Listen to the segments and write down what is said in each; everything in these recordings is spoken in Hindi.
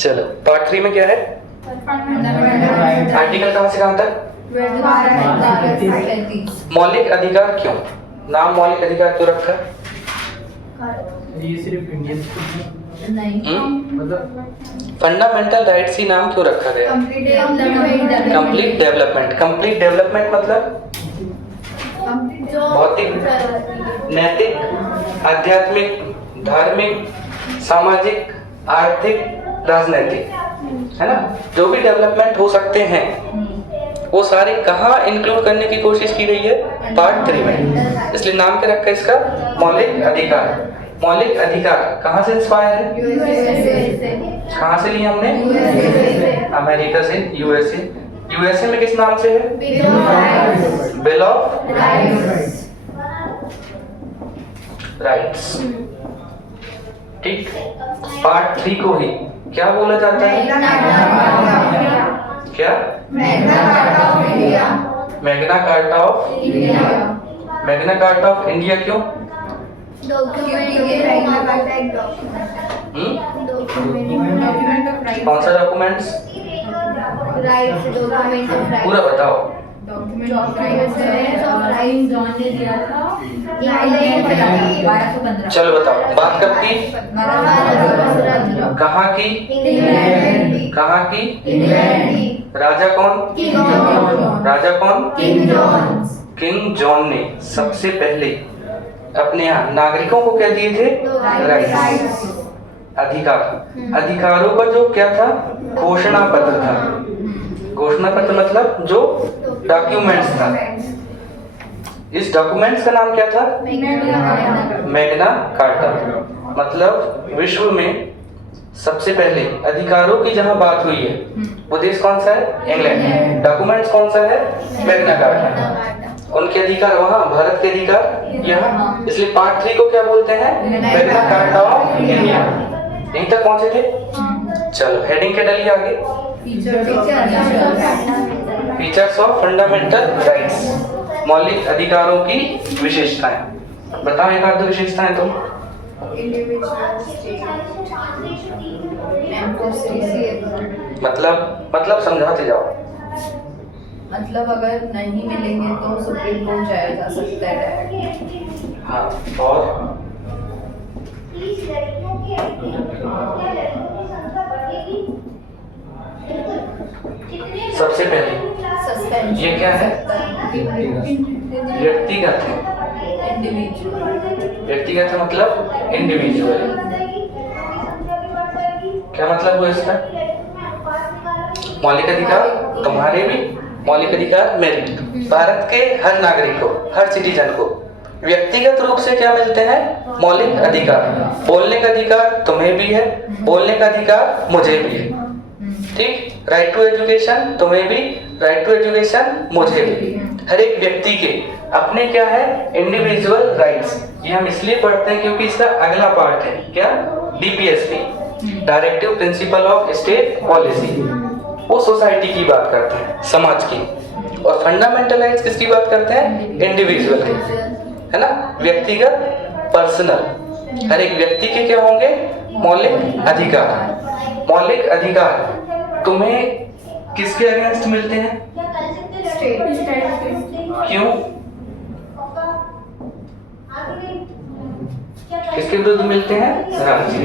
चलो पार्ट 3 में क्या है? आर्टिकल कहाँ से कहाँ तक? मौलिक अधिकार क्यों? नाम मौलिक अधिकार क्यों रखा? ये सिर्फ इंडियन मतलब फंडामेंटल राइट्स ही नाम क्यों रखा गया? Complete development. कंप्लीट डेवलपमेंट मतलब भौतिक, नैतिक, आध्यात्मिक, धार्मिक, सामाजिक, आर्थिक, राजनैतिक, है ना? जो भी डेवलपमेंट हो सकते हैं वो सारे कहाँ इंक्लूड करने की कोशिश की गई है? पार्ट 3 में। इसलिए नाम क्या रखा है इसका? मौलिक अधिकार। मौलिक अधिकार कहाँ से इंस्पायर है? कहाँ से लिया हमने? अमेरिका से, यूएसए। यूएसए में किस नाम से है? Bill of rights. ठीक। पार्ट 3 को ही क्या बोला जाता है? क्या? Magna carta of India. Magna carta of India क्यों? कौन सा डॉक्यूमेंट्स? पूरा बताओ। चलो बताओ। बात कब की? कहाँ की? कहाँ की? राजा कौन? राजा कौन? किंग जॉन ने सबसे पहले अपने यहाँ नागरिकों को क्या दिए थे? राइट्स, अधिकार। अधिकारों का जो क्या था? घोषणा पत्र था। घोषणा पत्र मतलब जो डॉक्यूमेंट्स था। इस डॉक्यूमेंट्स का नाम क्या था? Magna carta. मतलब विश्व में सबसे पहले अधिकारों की जहां बात हुई है वो देश कौन सा है? इंग्लैंड। डॉक्यूमेंट्स कौन सा है? Magna carta. उनके अधिकार वहां, भारत के अधिकार यहाँ। इसलिए पार्ट 3 को क्या बोलते हैं? Magna carta of India. यहीं तक पहुंचे थे? चलो हेडिंग क्या डालिए आगे? Features of fundamental rights. मौलिक अधिकारों की विशेषताएं। बताओ एक आध दो विशेषताएं तुम। मतलब समझाते जाओ। मतलब अगर नहीं मिलेंगे तो सुप्रीम कोर्ट जाया जा सकता है। हाँ, और सबसे पहले ये क्या है? व्यक्तिगत है। व्यक्तिगत है मतलब इंडिविजुअल। क्या मतलब हुआ इसका? मौलिक अधिकार तुम्हारे भी, मौलिक अधिकार मेरे भी। भारत के हर नागरिक को, हर सिटीजन को व्यक्तिगत रूप से क्या मिलते हैं? मौलिक अधिकार। बोलने का अधिकार तुम्हें भी है, बोलने का अधिकार मुझे भी है। ठीक। राइट टू एजुकेशन तुम्हें भी, राइट टू एजुकेशन मुझे भी। हर एक व्यक्ति के अपने क्या है? Individual rights. ये हम इसलिए पढ़ते हैं क्योंकि इसका अगला पार्ट है क्या? DPSP, directive principle of state policy. वो सोसाइटी की बात करते हैं, समाज की। और फंडामेंटल राइट्स किसकी बात करते हैं? इंडिविजुअल की, है ना? व्यक्तिगत, पर्सनल। हर एक व्यक्ति के क्या होंगे? मौलिक अधिकार। मौलिक अधिकार तुम्हें किसके अगेंस्ट मिलते हैं? क्यों? किसके विरुद्ध मिलते हैं? राज्य।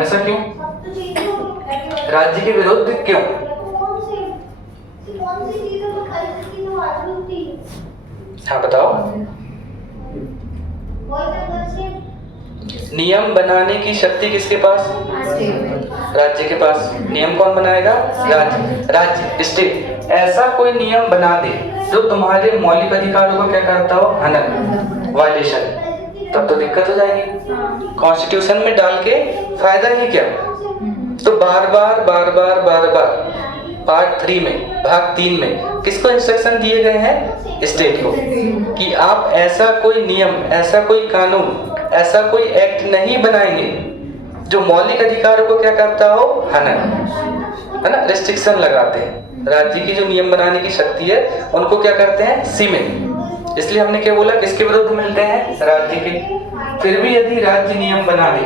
ऐसा क्यों? राज्य के विरुद्ध क्यों? हाँ बताओ। नियम बनाने की शक्ति किसके पास? राज्य के पास। नियम कौन बनाएगा? राज्य, स्टेट। ऐसा कोई नियम बना दे जो तुम्हारे मौलिक अधिकारों को क्या करता हो? हनन, वायलेशन, तब तो दिक्कत हो जाएगी। कॉन्स्टिट्यूशन में डाल के फायदा ही क्या? तो बार बार पार्ट 3 में, भाग 3 में किसको इंस्ट्रक्शन दिए गए हैं? स्टेट को, कि आप ऐसा कोई नियम, ऐसा कोई कानून, ऐसा कोई एक्ट नहीं बनाएंगे जो मौलिक अधिकारों को क्या करता हो? हनन, है ना? रिस्ट्रिक्शन लगाते हैं। राज्य की जो नियम बनाने की शक्ति है उनको क्या करते हैं? सीमित। इसलिए हमने क्या बोला, किसके विरुद्ध मिलते हैं, राज्य के। फिर भी यदि राज्य नियम बना दे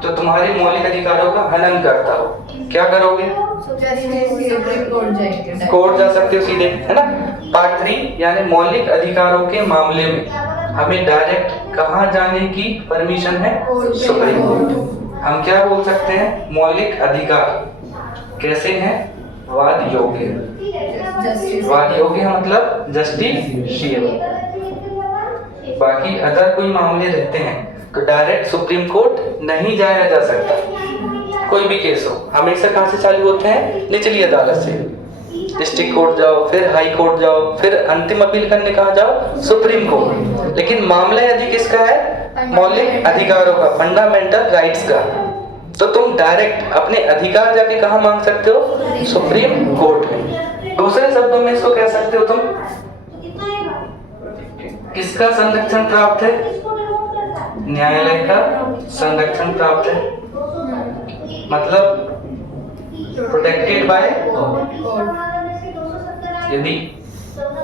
तो तुम्हारे मौलिक अधिकारों का हनन करता हो, क्या करोगे, सुप्रीम कोर्ट जाएंगे, कोर्ट जा सकते हो सीधे, है ना। पार्ट 3 यानी मौलिक अधिकारों के मामले में हमें डायरेक्ट कहाँ जाने की परमिशन है, सुप्रीम कोर्ट। हम क्या बोल सकते हैं, मौलिक अधिकार कैसे हैं, वाद योग्य। वाद योग्य मतलब जस्टिशिएबल। बाकी अगर कोई मामले रहते हैं तो डायरेक्ट सुप्रीम कोर्ट नहीं जाया जा सकता। कोई भी केस हो हमेशा कहाँ से चालू होते हैं, निचली अदालत से। डिस्ट्रिक्ट कोर्ट जाओ, फिर हाई कोर्ट जाओ, फिर अंतिम अपील करने कहाँ जाओ, सुप्रीम कोर्ट। लेकिन मामला यदि किसका है, मौलिक अधिकारों का, फंडामेंटल राइट्स का, तो तुम डायरेक्ट अपने अधिकार जाके कहाँ मांग सकते हो, सुप्रीम कोर्ट में। दूसरे शब्दों में इसको कह सकते हो तुम, किसका संरक्षण प्राप्त है, न्यायालय का संरक्षण प्राप्त है, मतलब प्रोटेक्टेड बाय। यदि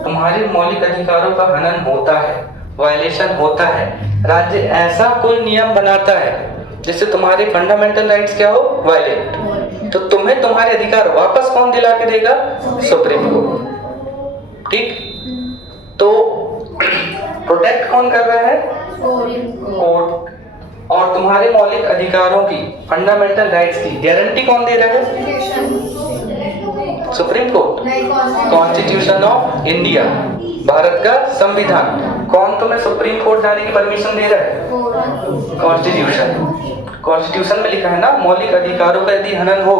तुम्हारे मौलिक अधिकारों का हनन होता है, वायलेशन होता है, राज्य ऐसा कोई नियम बनाता है जिससे तुम्हारे फंडामेंटल राइट्स क्या हो, वायलेट, तो तुम्हें तुम्हारे अधिकार वापस कौन दिला के देगा, सुप्रीम कोर्ट। ठीक, तो प्रोटेक्ट कौन कर रहा है, कोर्ट। और तुम्हारे मौलिक अधिकारों की, फंडामेंटल राइट्स की गारंटी कौन दे रहा है, supreme court. Constitution of India, Bharat का संविधान। कौन तुम्हें सुप्रीम कोर्ट जाने की परमिशन दे रहा है, कॉन्स्टिट्यूशन। कॉन्स्टिट्यूशन में लिखा है ना, मौलिक अधिकारों का यदि हनन हो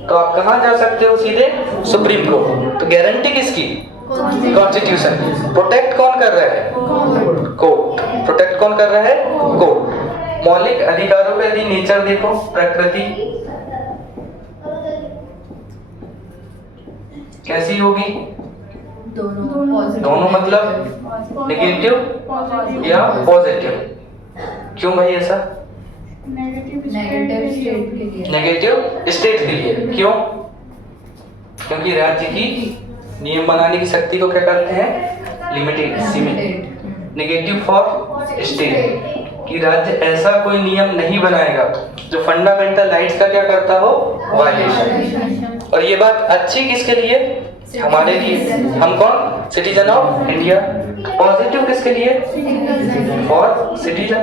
तो आप कहाँ जा सकते हो, सीधे सुप्रीम कोर्ट। तो गारंटी किसकी, कॉन्स्टिट्यूशन। प्रोटेक्ट कौन कर रहा है, कोर्ट। प्रोटेक्ट कौन कर रहा है, कोर्ट। मौलिक अधिकारों का यदि नेचर देखो, प्रकृति कैसी होगी, दोनों मतलब नेगेटिव या पॉजिटिव। क्यों भाई ऐसा, नेगेटिव स्टेट के लिए। क्यों, क्योंकि राज्य की नियम बनाने की शक्ति को क्या करते हैं, लिमिटेड, सीमित। नेगेटिव फॉर स्टेट, कि राज्य ऐसा कोई नियम नहीं बनाएगा जो फंडामेंटल राइट्स का क्या करता हो, वायलेशन। और ये बात अच्छी किसके लिए, हमारे लिए। हम कौन, सिटीजन ऑफ इंडिया। पॉजिटिव किसके लिए, फॉर सिटीजन,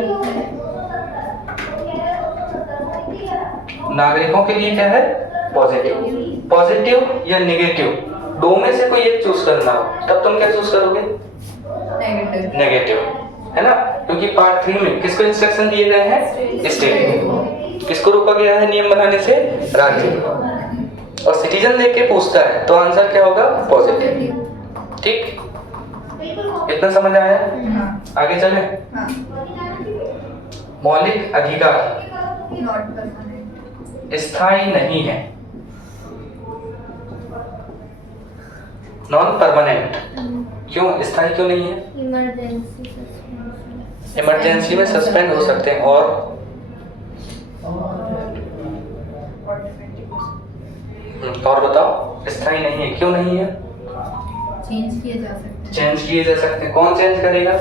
नागरिकों के लिए क्या है, पॉजिटिव। पॉजिटिव या नेगेटिव, दो में से कोई एक चूज करना हो, तब तुम क्या चूज करोगे, नेगेटिव, है ना। क्योंकि पार्ट 3 में किसको इंस्ट्रक्शन दिए गए हैं, स्टेट। किसको रोका गया है नियम बनाने से, राज्य। और सिटीजन देख के पूछता है तो आंसर क्या होगा, पॉजिटिव। ठीक, इतना समझ आया, आगे चले। मौलिक अधिकार स्थायी नहीं है, नॉन परमानेंट। क्यों स्थायी क्यों नहीं है, इमरजेंसी में सस्पेंड हो सकते हैं। और बताओ, स्थायी नहीं है, क्यों नहीं है, चेंज किए जा सकते हैं। कौन चेंज करेगा,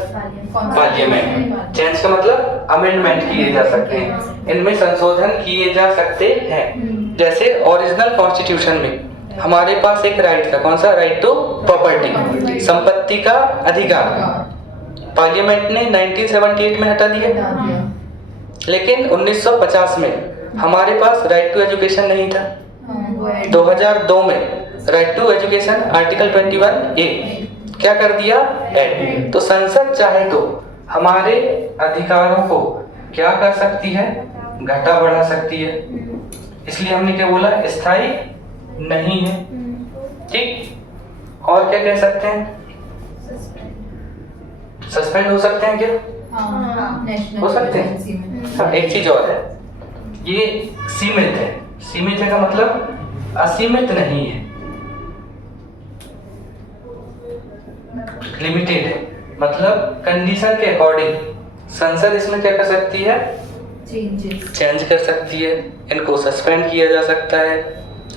पार्लियामेंट। चेंज का मतलब अमेंडमेंट किए जा सकते हैं, इनमें संशोधन किए जा सकते हैं। जैसे ओरिजिनल कॉन्स्टिट्यूशन में हमारे पास एक राइट था, कौन सा, राइट टू प्रॉपर्टी, संपत्ति का अधिकार। पार्लियामेंट ने 1978 में हटा दिया, लेकिन 1950 में हमारे पास राइट टू एजुकेशन नहीं था। 2002 में right to education article 21A क्या कर दिया, ऐड। तो संसद चाहे तो हमारे अधिकारों को क्या कर सकती है, घटा बढ़ा सकती है। इसलिए हमने क्या बोला, स्थायी नहीं है। ठीक, और क्या कह सकते हैं, सस्पेंड हो सकते हैं क्या, हो सकते हैं। हाँ, एक चीज और है, ये सीमित है। सीमित है का मतलब असीमित नहीं है, लिमिटेड है। मतलब कंडीशन के अकॉर्डिंग संसद इसमें क्या कर सकती है, चेंज कर सकती है, इनको सस्पेंड किया जा सकता है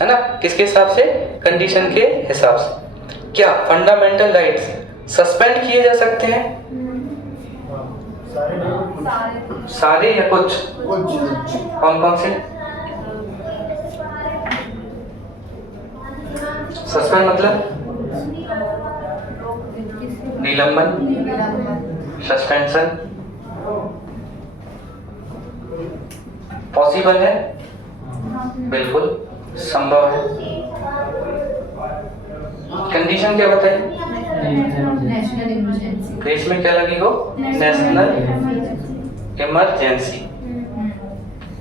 ना। किसके हिसाब से, कंडीशन के हिसाब से। क्या फंडामेंटल राइट्स सस्पेंड किए जा सकते हैं सारे या कुछ? कौन कौन से? सस्पेंड मतलब निलंबन, सस्पेंशन पॉसिबल है, बिल्कुल संभव है। कंडीशन क्या बताए? National emergency. तो इसमें क्या लगी हो? National emergency.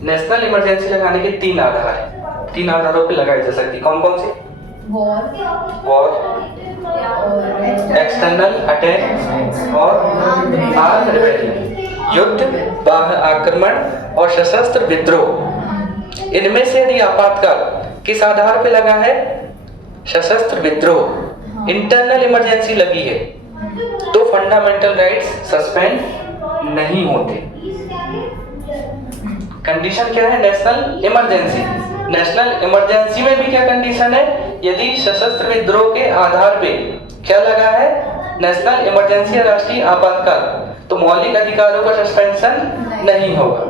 नेशनल इमरजेंसी लगाने के 3 आधार हैं, 3 आधारों पे लगाई जा सकती। कौन कौन से? वॉर, एक्सटर्नल अटैक और आर्म्ड रिबेलियन, युद्ध, बाह्य आक्रमण और सशस्त्र विद्रोह। इनमें से यदि आपातकाल किस आधार पे लगा है? सशस्त्र विद्रोह। इंटरनल इमरजेंसी लगी है तो फंडामेंटल राइट्स सस्पेंड नहीं होते। कंडीशन क्या है? National emergency. नेशनल इमरजेंसी में भी क्या कंडीशन है? यदि सशस्त्र विद्रोह के आधार पे क्या लगा है? नेशनल इमरजेंसी या राष्ट्रीय आपातकाल, तो मौलिक अधिकारों का सस्पेंशन नहीं होगा।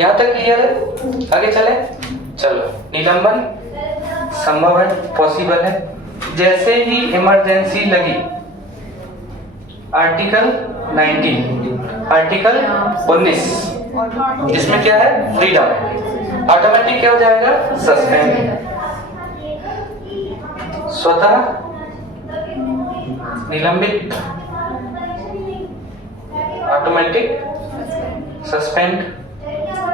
यहाँ तक क्लियर है? आगे चले। चलो, निलंबन संभव है, पॉसिबल है। जैसे ही इमरजेंसी लगी, आर्टिकल 19, आर्टिकल 19 जिसमें क्या है? फ्रीडम, ऑटोमेटिक क्या हो जाएगा? सस्पेंड। स्वतः निलंबित, automatic suspend,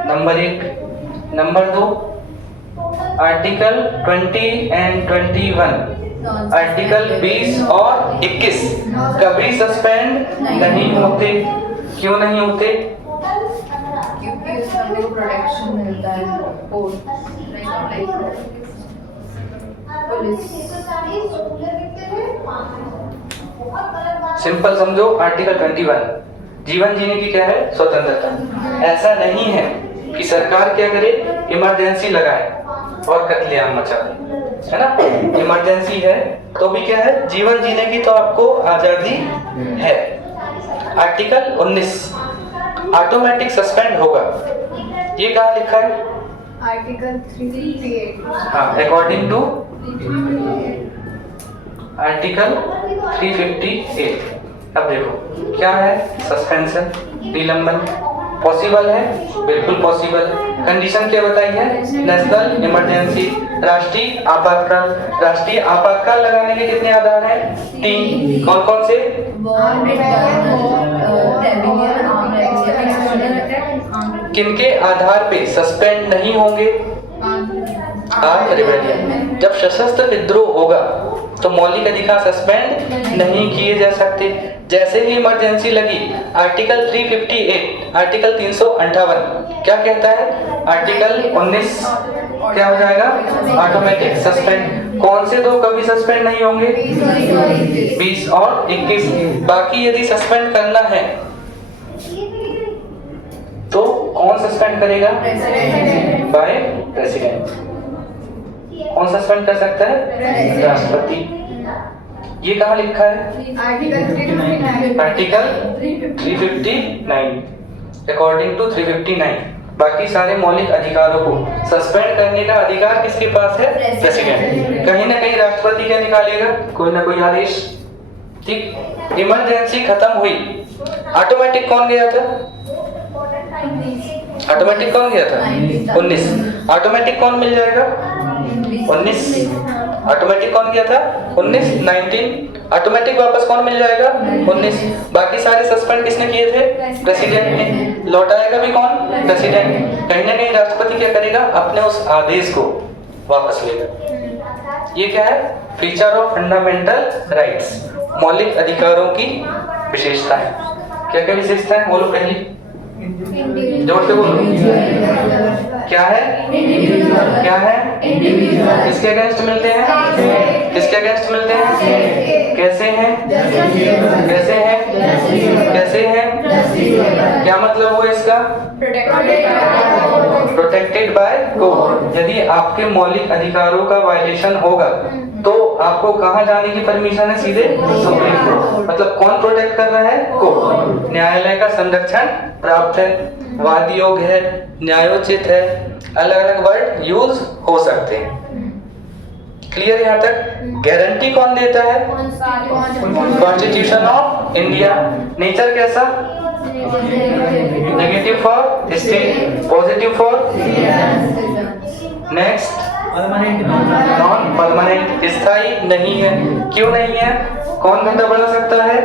number 1। Number 2, article 20 and 21, article 20 और 21 कभी सस्पेंड नहीं होते। क्यों नहीं होते? क्योंकि उसमें प्रोटेक्शन मिलता है कोर्ट, पुलिस। सिंपल समझो, आर्टिकल 21 जीवन जीने की क्या है? स्वतंत्रता। ऐसा नहीं है कि सरकार क्या करे? इमरजेंसी लगाए और कत्लेआम मचा दे, है ना? इमरजेंसी है तो भी क्या है? जीवन जीने की तो आपको आजादी है। आर्टिकल 19 ऑटोमेटिक सस्पेंड होगा। ये कहाँ लिखा है? आर्टिकल 358। हाँ, अकॉर्डिंग टू आर्टिकल 358। अब देखो क्या है? सस्पेंशन, निलंबन पॉसिबल है, बिल्कुल पॉसिबल है। कंडीशन क्या बताई है? नेशनल इमरजेंसी, राष्ट्रीय आपातकाल। राष्ट्रीय आपातकाल लगाने के कितने आधार हैं? 3। कौन कौन से? किनके आधार पे सस्पेंड नहीं होंगे? Armed rebellion. जब सशस्त्र विद्रोह होगा तो मौलिक अधिकार सस्पेंड नहीं किए जा सकते। जैसे ही इमरजेंसी लगी, आर्टिकल 358, आर्टिकल 358 क्या कहता है? आर्टिकल 19 क्या हो जाएगा? Automatic suspend. कौन से 2 कभी सस्पेंड नहीं होंगे? 20 और 21। बाकी यदि सस्पेंड करना है तो कौन सस्पेंड करेगा? By president. कौन सस्पेंड कर सकता है? राष्ट्रपति। ये कहाँ लिखा है? Article 359, according to 359। बाकी सारे मौलिक अधिकारों को सस्पेंड करने का अधिकार किसके पास है? प्रेसिडेंट। कहीं ना कहीं राष्ट्रपति क्या निकालेगा? कोई ना कोई आदेश। ठीक, इमरजेंसी खत्म हुई, ऑटोमेटिक कौन गया था? ऑटोमेटिक कौन गया था? 19। ऑटोमेटिक कौन मिल जाएगा? 19। ऑटोमेटिक कौन गया था? 19। 19 ऑटोमेटिक वापस कौन मिल जाएगा? 19। बाकी सारे सस्पेंड किसने किए थे? प्रेसिडेंट ने। लौटाएगा भी कौन? प्रेसिडेंट। कहीं ना कहीं राष्ट्रपति क्या करेगा? अपने उस आदेश को वापस लेगा। ये क्या है? फीचर ऑफ फंडामेंटल राइट्स, मौलिक अधिकारों की विशेषता है। क्या क्या विशेषता है? बोलो पहली, जोर से बोलो। क्या है? क्या है? किसके अगेंस्ट मिलते हैं? किसके अगेंस्ट मिलते हैं? कैसे हैं? कैसे हैं? कैसे हैं? क्या मतलब हुआ इसका? Protected by court. यदि आपके मौलिक अधिकारों का वायलेशन होगा तो आपको कहाँ जाने की परमिशन है? सीधे सुप्रीम कोर्ट। मतलब कौन प्रोटेक्ट कर रहा है? कोर्ट। न्यायालय का संरक्षण प्राप्त है, वाद योग्य है, न्यायोचित है, अलग अलग वर्ड यूज हो सकते हैं। क्लियर यहाँ तक? गारंटी कौन देता है? Constitution of India. नेचर कैसा? Negative for state, positive for next non permanent, स्थायी नहीं है। क्यों नहीं है? कौन घंटा बढ़ा सकता है?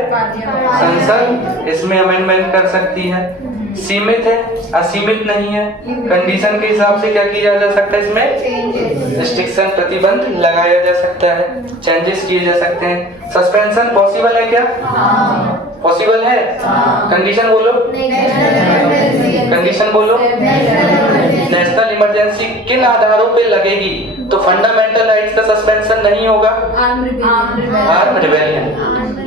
संसद इसमें अमेंडमेंट कर सकती है। सीमित है, असीमित नहीं है। कंडीशन के हिसाब से क्या किया जा सकता है? इसमें रिस्ट्रिक्शन, प्रतिबंध लगाया जा सकता है, चेंजेस किए जा सकते हैं। सस्पेंशन पॉसिबल है क्या? पॉसिबल है? कंडीशन बोलो, कंडीशन बोलो। नेशनल इमरजेंसी किन आधारों पे लगेगी? तो फंडामेंटल राइट्स का सस्पेंशन नहीं होगा, आर्म रिबेलियन।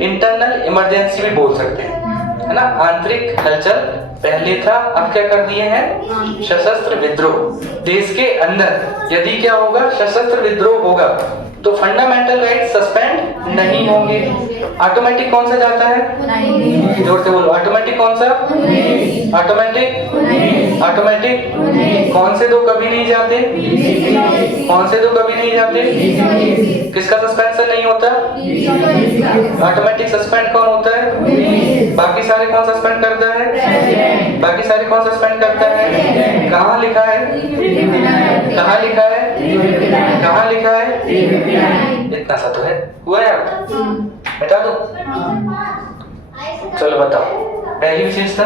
इंटरनल इमरजेंसी भी बोल सकते हैं, है ना। आंतरिक हलचल पहले था, अब क्या कर दिए हैं? सशस्त्र विद्रोह। देश के अंदर यदि क्या होगा? सशस्त्र विद्रोह होगा तो फंडामेंटल राइट सस्पेंड नहीं होंगे। ऑटोमेटिक कौन सा जाता है? जोर से बोलो, ऑटोमेटिक कौन सा? ऑटोमेटिक, ऑटोमेटिक कौन से दो कभी नहीं जाते? कौन से दो कभी नहीं जाते? किसका सस्पेंशन नहीं होता? ऑटोमेटिक सस्पेंड कौन होता है? बाकी सारे कौन सस्पेंड करता है? बाकी सारे कौन सस्पेंड करता है? कहाँ लिखा है? कहाँ लिखा है? कहाँ लिखा है? इतना सा तो है। हुआ है? बता दो। चलो बताओ। पहली विशेषता,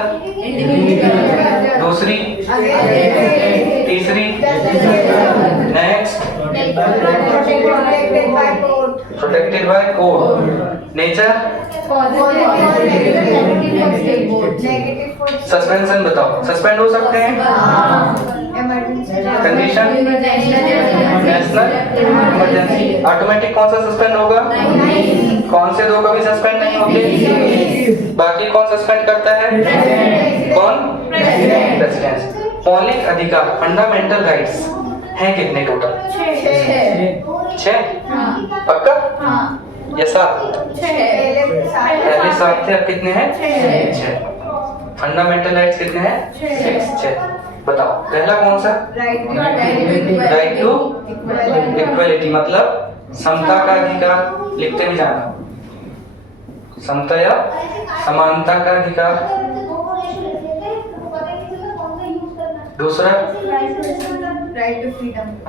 दूसरी, तीसरी, next protected by court. Nature, suspension बताओ। सस्पेंड हो सकते हैं। Condition, national emergency. ऑटोमेटिक कौन सा सस्पेंड होगा? कौन से दो कभी सस्पेंड नहीं होते? बाकी कौन सस्पेंड करता है? कौन? प्रेसिडेंट। मौलिक अधिकार, फंडामेंटल राइट्स हैं कितने टोटल? 6। पक्का? या 7? पहले 7 थे, अब कितने हैं? 6। फंडामेंटल राइट्स कितने हैं? 6। बताओ पहला कौन सा? राइट टू इक्वलिटी, मतलब समता का अधिकार। लिखते भी जाना, समता या समानता का अधिकार। दूसरा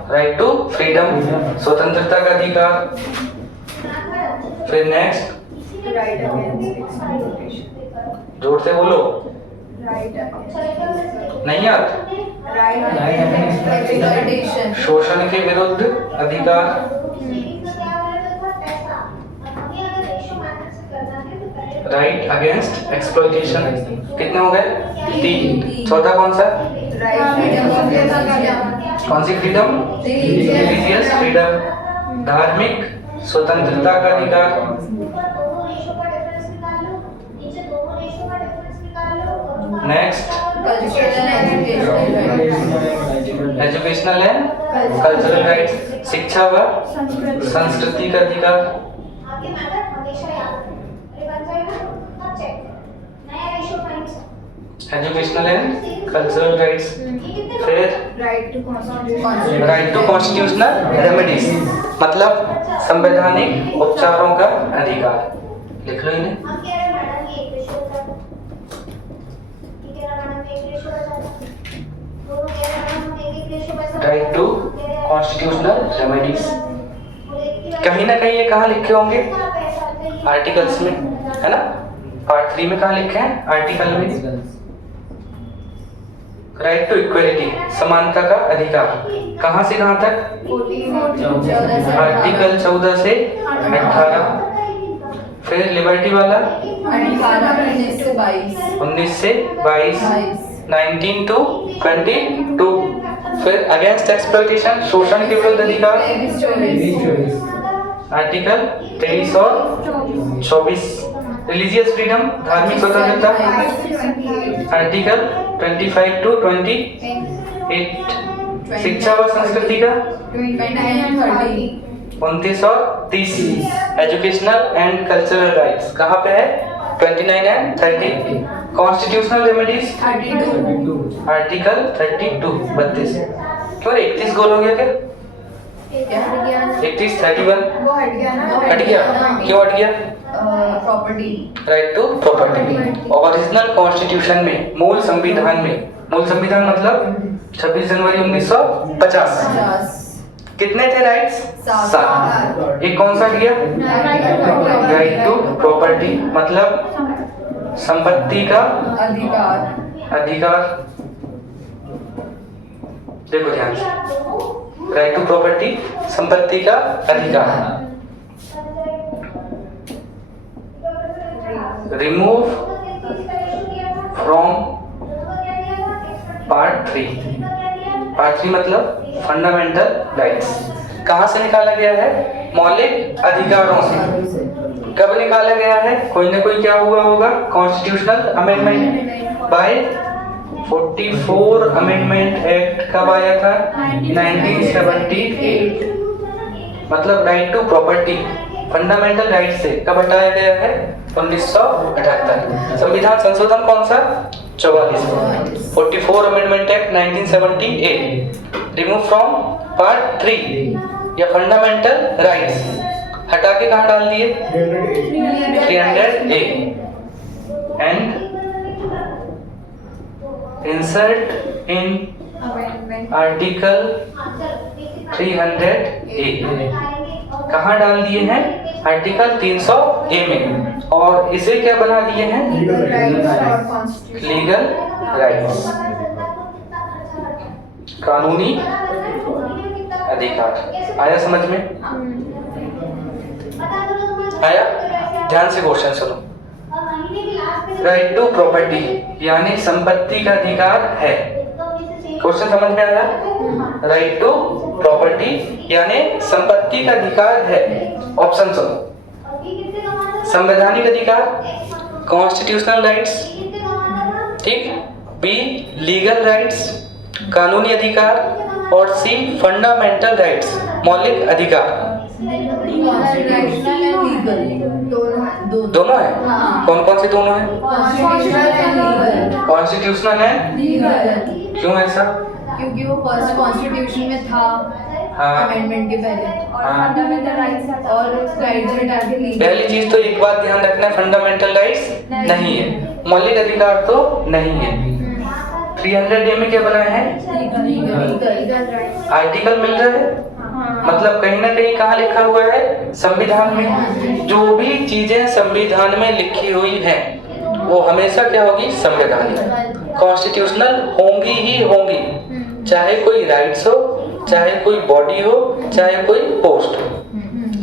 राइट टू फ्रीडम, स्वतंत्रता का अधिकार। फिर नेक्स्ट, जोर से बोलो, नहीं आता? शोषण के विरुद्ध अधिकार। Right against exploitation. कितने हो गए? 3। चौथा कौन सा? कौन सी फ्रीडम? रिलीजियस फ्रीडम, धार्मिक स्वतंत्रता का अधिकार। Next, educational and cultural rights, शिक्षा व संस्कृति का अधिकार। Educational and cultural rights. फिर राइट टू कॉन्स्टिट्यूशनल रेमेडीज, मतलब संवैधानिक उपचारों का अधिकार। लिख लो इन्हें। Right to constitutional remedies. कहीं ना कहीं ये कहाँ लिखे होंगे? आर्टिकल्स में, है ना। पार्ट 3 में कहाँ लिखे हैं? आर्टिकल में। राइट टू इक्वलिटी, समानता का अधिकार। कहाँ से कहाँ तक? आर्टिकल 14 से 18। फिर लिबर्टी वाला 19 से 22, 19 to 22। फिर अगेंस्ट एक्सप्लॉइटेशन, शोषण के विरुद्ध अधिकार, आर्टिकल 23 और 24। रिलीजियस फ्रीडम, धार्मिक स्वतंत्रता, आर्टिकल 25 to 28। शिक्षा व संस्कृति का 29 29 और 30। एजुकेशनल एंड कल्चरल राइट्स कहाँ पे है? 29 एंड 30। Constitutional remedies 32 article 32 32। क्यों 31 गोल हो गया क्या? 31 31 वो हट गया ना, हट गया, क्यों हट गया? Property right to property. Original constitution में, मूल संविधान में, मूल संविधान मतलब 26 जनवरी 1950 50 कितने थे राइट्स? 7। एक कौन सा दिया? राइट टू प्रॉपर्टी मतलब संपत्ति का अधिकार। देखो ध्यान से, राइट टू प्रॉपर्टी संपत्ति का अधिकार। Remove from part 3। पार्ट 3 मतलब फंडामेंटल राइट्स। कहाँ से निकाला गया है? मौलिक अधिकारों से। कब निकाला गया है? कोई ना कोई क्या हुआ होगा? Constitutional amendment by 44 amendment act कब आया था? 1978। मतलब right to property fundamental right से कब हटाया गया है? 1978। संविधान संशोधन कौन सा? 44। 44 amendment act 1978। Remove from part 3 या फंडामेंटल राइट्स हटा के कहाँ डाल दिए? 300A and insert in article 300A। कहाँ डाल दिए हैं? आर्टिकल 300A में। और इसे क्या बना दिए हैं? लीगल राइट्स, कानूनी अधिकार। आया समझ में? आया? ध्यान से क्वेश्चन सुनो। राइट टू प्रॉपर्टी यानी संपत्ति का अधिकार है। क्वेश्चन समझ में आया? राइट टू प्रॉपर्टी यानी संपत्ति का अधिकार है। ऑप्शन सुनो। संवैधानिक अधिकार, कॉन्स्टिट्यूशनल राइट्स, ठीक। बी लीगल राइट्स, कानूनी अधिकार, और सी फंडामेंटल राइट्स, मौलिक अधिकार। दोनों है? हाँ। कौन कौन से दोनों है? कॉन्स्टिट्यूशनल है। क्यों ऐसा? क्योंकि वो फर्स्ट कॉन्स्टिट्यूशन में था। हाँ। अमेंडमेंट के पहले हाँ। फंडामेंटल राइट्स और राइट्स में डाल के लीगल। पहली चीज तो एक बात ध्यान रखना है, फंडामेंटल राइट्स नहीं है, मौलिक अधिकार तो नहीं है। 300A में क्या बनाया है? आर्टिकल मिल रहा है, मतलब कहीं ना कहीं कहाँ लिखा हुआ है? संविधान में। जो भी चीजें संविधान में लिखी हुई हैं वो हमेशा क्या होगी? संवैधानिक, कॉन्स्टिट्यूशनल होंगी ही होंगी, चाहे कोई राइट्स हो, चाहे कोई बॉडी हो, चाहे कोई पोस्ट हो।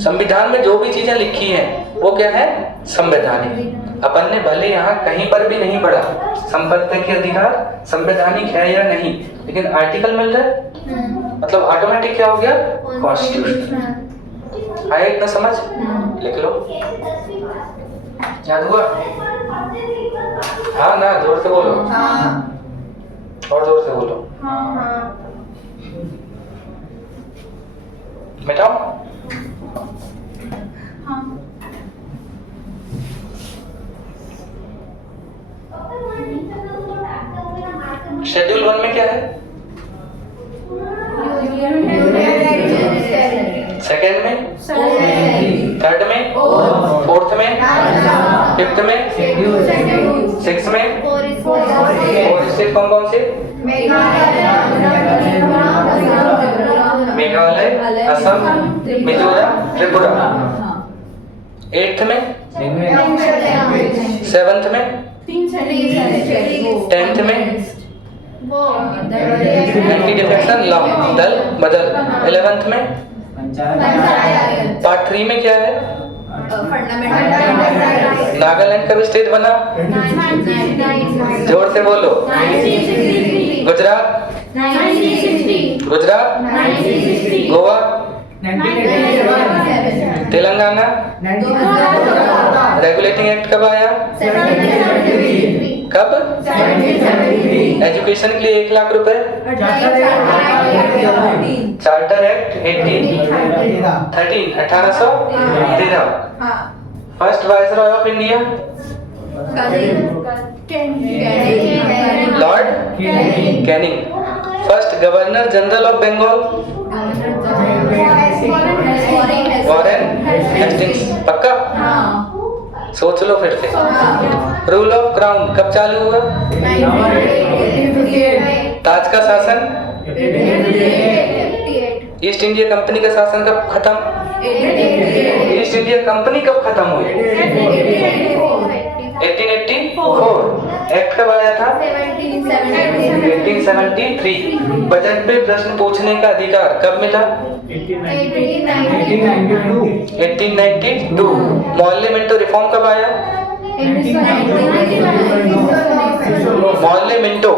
संविधान में जो भी चीजें लिखी हैं वो क्या है? संवैधानिक। अपन ने भले यहाँ कहीं पर भी नहीं पढ़ा संपत्ति के अधिकार संवैधानिक है या नहीं, लेकिन आर्टिकल मिल रहा है मतलब ऑटोमेटिक क्या हो गया? कॉन्स्टिट्यूशन। आया इतना समझ? लिख लो। याद हुआ? हाँ ना, जोर से बोलो। और जोर से बोलो। मिटाओ। शेड्यूल 1 में क्या है? सेकेंड में, थर्ड में, फोर्थ में, फिफ्थ में, सिक्स में, और इससे कौन कौन से? मेघालय, असम, मिजोरम, त्रिपुरा। 8th में, 7th में, 10th में एंटी डिफेक्शन लॉ दल बदल। 11th में पार्ट 3 में क्या है? नागालैंड कब स्टेट बना? जोर से बोलो। गुजरात, गुजरात, गोवा, तेलंगाना। रेगुलेटिंग एक्ट कब आया? कब? एजुकेशन एजुकेशन के लिए 1 लाख रुपए। Charter act 1813। First viceroy of India Lord Canning. First governor general of Bengal Warren Hastings. पक्का? सोच लो फिर से। रूल ऑफ क्राउन कब चालू हुआ? ताज का शासन? ईस्ट इंडिया कंपनी का शासन कब खत्म? ईस्ट इंडिया कंपनी कब खत्म हुई? 1884। एक्ट कब आया था? 1873। बजट पे प्रश्न पूछने का अधिकार कब मिला? 1892। मोहल्ले मिंटो रिफॉर्म कब आया? Morley Minto.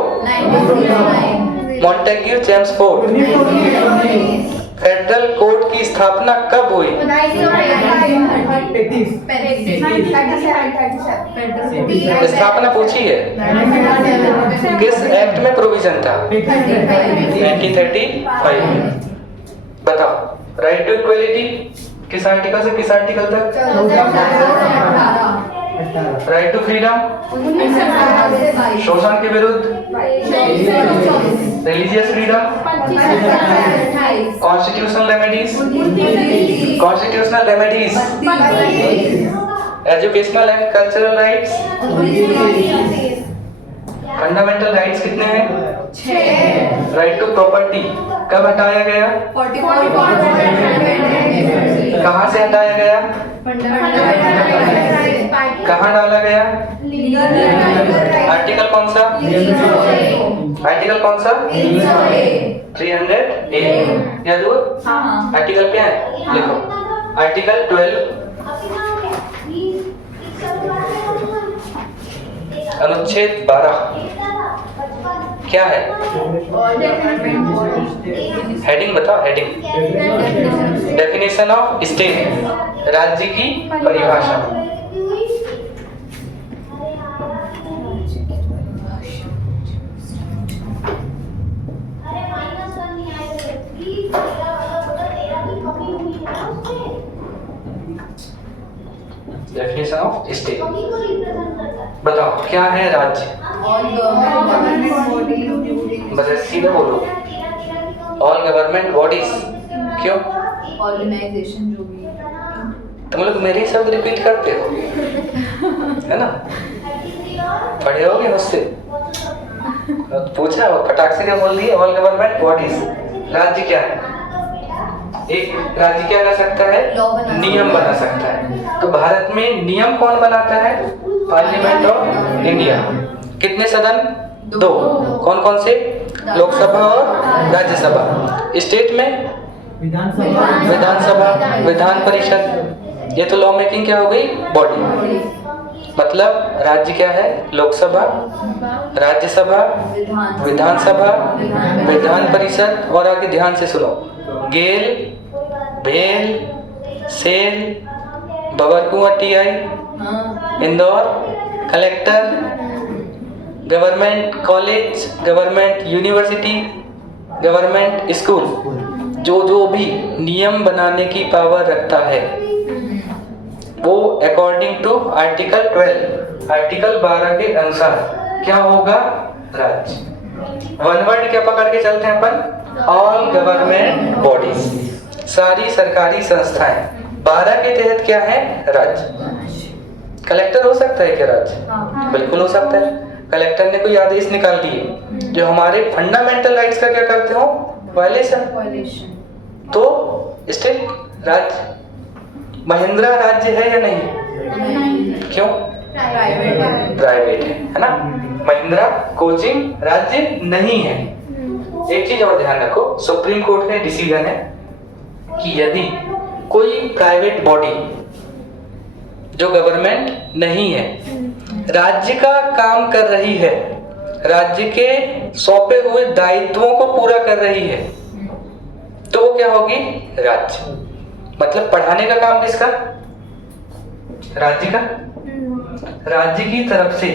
Montagu Chelmsford. Federal court की स्थापना कब हुई? स्थापना पूछी है। किस एक्ट में प्रोविजन था? 1935 में। बताओ। राइट टू इक्वलिटी किस आर्टिकल से किस आर्टिकल तक? राइट टू फ्रीडम शोषण के विरुद्ध। Religious freedom. Constitutional remedies. Educational and cultural rights. Fundamental rights कितने हैं? 6। राइट टू प्रॉपर्टी कब हटाया गया? कहाँ से हटाया गया? कहाँ डाला गया? आर्टिकल कौन सा? 308। याद हुआ? आर्टिकल क्या है? लिखो। आर्टिकल 12 अनुच्छेद 12 क्या है? हेडिंग बताओ। हेडिंग डेफिनेशन ऑफ स्टेट राज्य की परिभाषा। डेफिनेशन ऑफ स्टेट बताओ क्या है राज्य? बस सीधे बोलो। All government bodies. क्यों? ऑर्गेनाइजेशन जो भी है। तुम लोग मेरे शब्द रिपीट करते हो है ना? पढ़े होगे मुझसे। पूछा फटाक से क्या बोल दिए? All government bodies. राज्य क्या है? एक राज्य क्या कर सकता है? नियम बना सकता है। तो भारत में नियम कौन बनाता है? Parliament of India. कितने सदन? 2। कौन कौन से? लोकसभा और राज्यसभा। स्टेट में विधानसभा, विधान परिषद। ये तो लॉ मेकिंग क्या हो गई? बॉडी। मतलब राज्य क्या है? लोकसभा, राज्यसभा, विधानसभा, विधान परिषद। और आगे ध्यान से सुनो। गेल, भेल, सेल, बबरकुआ TI, Indore, collector, government college, government university, government school. जो भी नियम बनाने की पावर रखता है वो अकॉर्डिंग टू आर्टिकल 12 आर्टिकल 12 के अनुसार क्या होगा? राज्य। वन वर्ड क्या पकड़ के चलते हैं अपन? All government bodies. सारी सरकारी संस्थाएं 12 के तहत क्या है? राज्य। कलेक्टर हो सकता है क्या राज्य? बिल्कुल हो सकता है। कलेक्टर ने कोई आदेश निकाल दिए जो हमारे फंडामेंटल राइट्स का क्या करते हो? वायलेशन। तो स्टेट राज्य। महिंद्रा राज्य है या नहीं? क्यों? प्राइवेट है ना? महिंद्रा कोचिंग राज्य नहीं है। एक चीज और ध्यान रखो, सुप्रीम कोर्ट का डिसीजन है कि यदि कोई प्राइवेट बॉडी जो गवर्नमेंट नहीं है राज्य का काम कर रही है, राज्य के सौंपे हुए दायित्वों को पूरा कर रही है, तो वो क्या होगी? राज्य। मतलब पढ़ाने का काम किसका? राज्य का। राज्य की तरफ से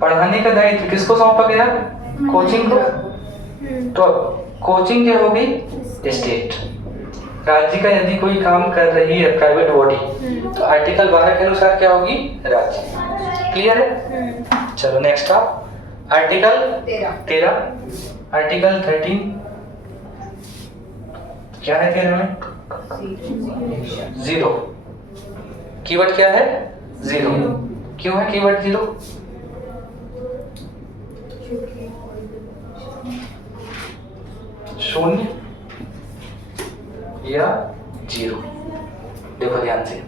पढ़ाने का दायित्व किसको सौंपा गया? कोचिंग को, तो कोचिंग क्या होगी? स्टेट। राज्य का यदि कोई काम कर रही है प्राइवेट बॉडी, तो आर्टिकल 12 के अनुसार क्या होगी? राज्य। क्लियर है? चलो नेक्स्ट आप आर्टिकल 13, आर्टिकल 13 क्या है? 13 में जीरो। कीवर्ड क्या है? जीरो। क्यों है कीवर्ड जीरो? शून्य या जीरो। देखो ध्यान से,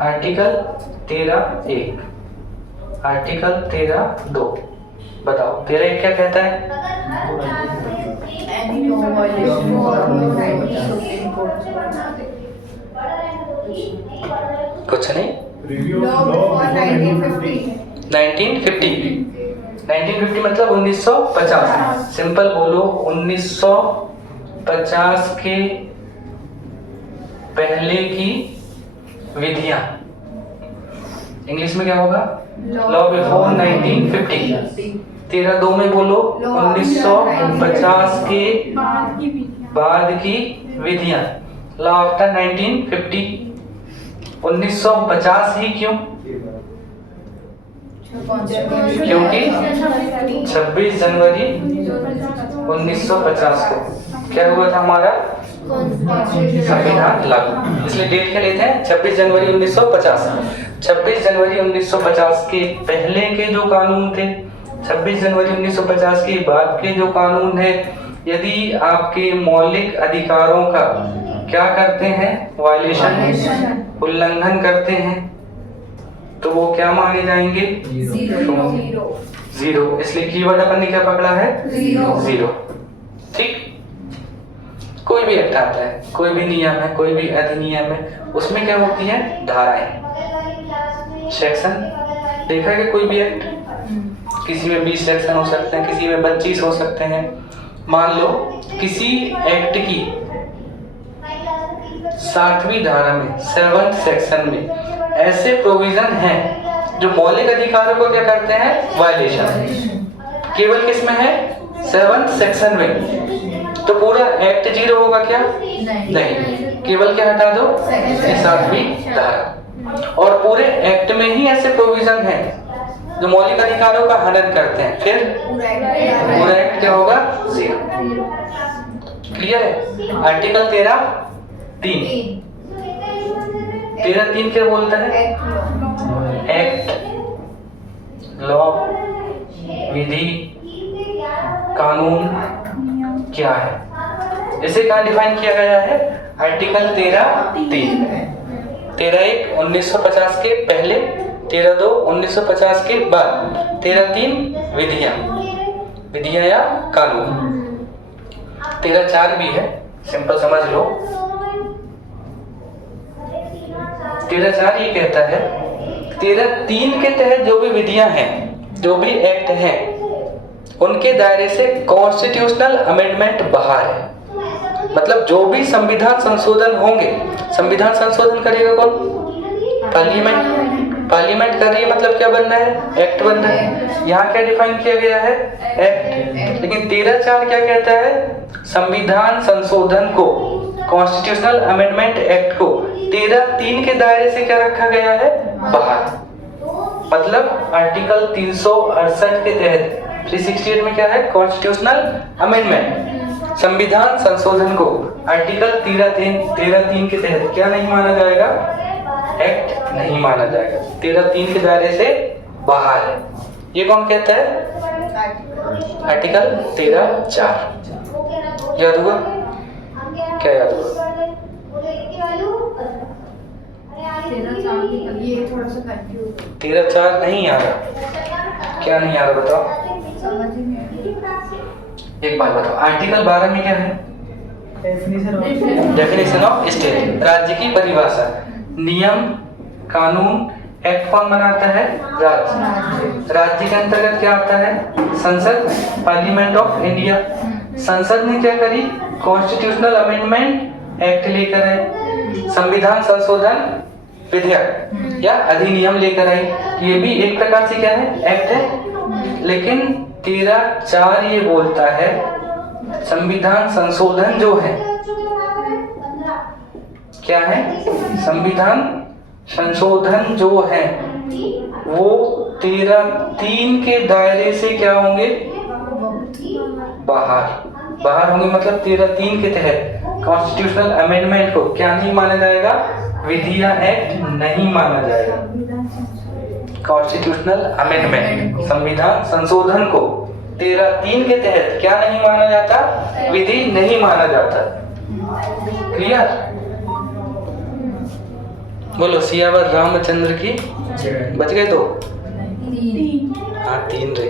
आर्टिकल 13(1), आर्टिकल 13(2, बताओ 13(1) क्या कहता है? Any law violation or Supreme Court. कुछ नहीं। Law before 1950. 1950 मतलब 1950। सिंपल बोलो, 1950 के पहले की विधियां। इंग्लिश में क्या होगा? Law before 1950। 13(2) में बोलो 1950 के बाद की विधियां। Law after 1950। 1950 ही क्यों? क्योंकि 26 जनवरी 1950 को क्या हुआ था? हमारा संविधान लागू। इसलिए डेट क्या लेते हैं? 26 जनवरी 1950। 26 जनवरी 1950 के पहले के जो कानून थे, 26 जनवरी 1950 के बाद के जो कानून है, यदि आपके मौलिक अधिकारों का क्या करते हैं? वायलेशन, उल्लंघन करते हैं, तो वो क्या माने जाएंगे? जीरो। इसलिए कीवर्ड अपन ने क्या पकड़ा है? जीरो। ठीक। कोई भी एक्ट आता है, कोई भी नियम है, कोई भी अधिनियम है, उसमें क्या होती है? धाराएं, सेक्शन। देखा है कि कोई भी एक्ट, किसी में 20 सेक्शन हो सकते हैं, किसी में 25 हो सकते हैं। मान लो किसी एक्ट की 7वीं धारा में, 7th सेक्शन में ऐसे प्रोविजन हैं जो मौलिक अधिकारों को क्या करते हैं? वायलेशन। केवल किस में है? 7th सेक्शन में। तो पूरा एक्ट जीरो होगा क्या? नहीं। केवल क्या हटा दो? 7वीं धारा। और पूरे एक्ट में ही ऐसे प्रोविजन हैं जो मौलिक अधिकारों का हनन करते हैं, फिर पूरा एक्ट क्या होगा? जीरो। क्लियर है? आर्टिकल 13(3). 13(3) क्या बोलता है? एक्ट, लॉ, विधि, कानून क्या है, इसे कहाँ डिफाइन किया गया है? आर्टिकल 13(3). 13(1) 1950 के पहले, 13(2) 1950 के बाद, 13(3) विधियां या कानून। 13(4) भी है, सिंपल समझ लो। 13(4) ये कहता है 13(3) के तहत जो भी विधियां हैं, जो भी एक्ट हैं, उनके दायरे से कॉन्स्टिट्यूशनल अमेंडमेंट बाहर है। मतलब जो भी संविधान संशोधन होंगे, संविधान संशोधन करेगा कौन? पार्लियामेंट। पार्लियामेंट कर रही है, मतलब क्या बन रहा है? एक्ट बन रहा है। यहाँ क्या डिफाइन किया गया है? एक्ट। लेकिन 13(4) क्या कहता है? संविधान संशोधन को, कॉन्स्टिट्यूशनल अमेंडमेंट एक्ट को 13(3) के दायरे से क्या रखा गया है? बाहर। मतलब आर्टिकल 368 के तहत 368 में क्या है? कॉन्स्टिट्यूशनल अमेंडमेंट, संविधान संशोधन को आर्टिकल 13(3) के तहत क्या नहीं माना जाएगा? एक्ट नहीं माना जाएगा। 13(3) के दायरे से बाहर है। ये कौन कहता है? आर्टिकल 13(4). याद हुआ? क्या याद हुआ? 13(4) नहीं आ रहा? क्या नहीं आ रहा बताओ? एक बात बताओ, आर्टिकल 12 में क्या है? डेफिनेशन ऑफ स्टेट, राज्य की परिभाषा। नियम, कानून, एक्ट कौन बनाता है? राज्य। राज्य के अंतर्गत क्या आता है? संसद, पार्लियामेंट ऑफ इंडिया। संसद ने क्या करी? कॉन्स्टिट्यूशनल अमेंडमेंट एक्ट लेकर आए, संविधान संशोधन विधेयक या अधिनियम लेकर आई। ये भी एक प्रकार से क्या है? एक्ट है। लेकिन 13(4) ये बोलता है संविधान संशोधन जो है, क्या है? संविधान संशोधन जो है वो 13(3) के दायरे से क्या होंगे? बाहर होंगे। मतलब 13(3) के तहत कॉन्स्टिट्यूशनल अमेंडमेंट को क्या नहीं माना जाएगा? विधिया एक्ट नहीं माना जाएगा। कॉन्स्टिट्यूशनल अमेंडमेंट, संविधान संशोधन को 13(3) के तहत क्या नहीं माना जाता? विधि नहीं माना जाता। क्लियर? बोलो सियावर रामचंद्र की। बच गए तो? हाँ 3 रे।